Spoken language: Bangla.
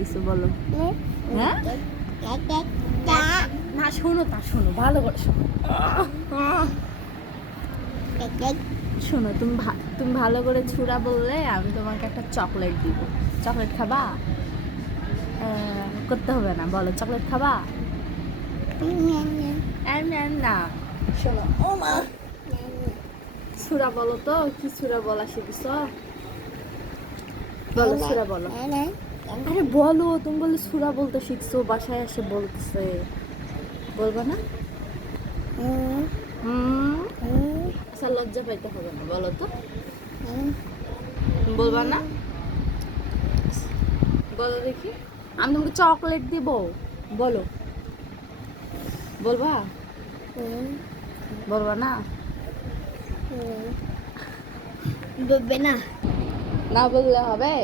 কিছু বলো। হ্যাঁ না শোনো তা শোনো ভালো করে শোনো। শোনো তুমি ভালো করে ছুরা বললে আমি তোমাকে একটা চকলেট দিব। চকলেট খাবা? করতে হবে না, বলো চকলেট খাবা? না শোনো ও মা ছুরা বলো তো, কি ছুরা বলা শিখছ? বলো ছুরা বলো। আরে বলো, তুমি বলে ছুরা বলতে শিখছো, বাসায় এসে বলতেছে। বলবো না? আচ্ছা লজ্জা পাইতে হবে না, বলো তো। বলবা না? বলো দেখি। আমি তোমাকে চকলেট দিব, বলো। বলবা? বলবা না? বলবে না। না বললে হবে?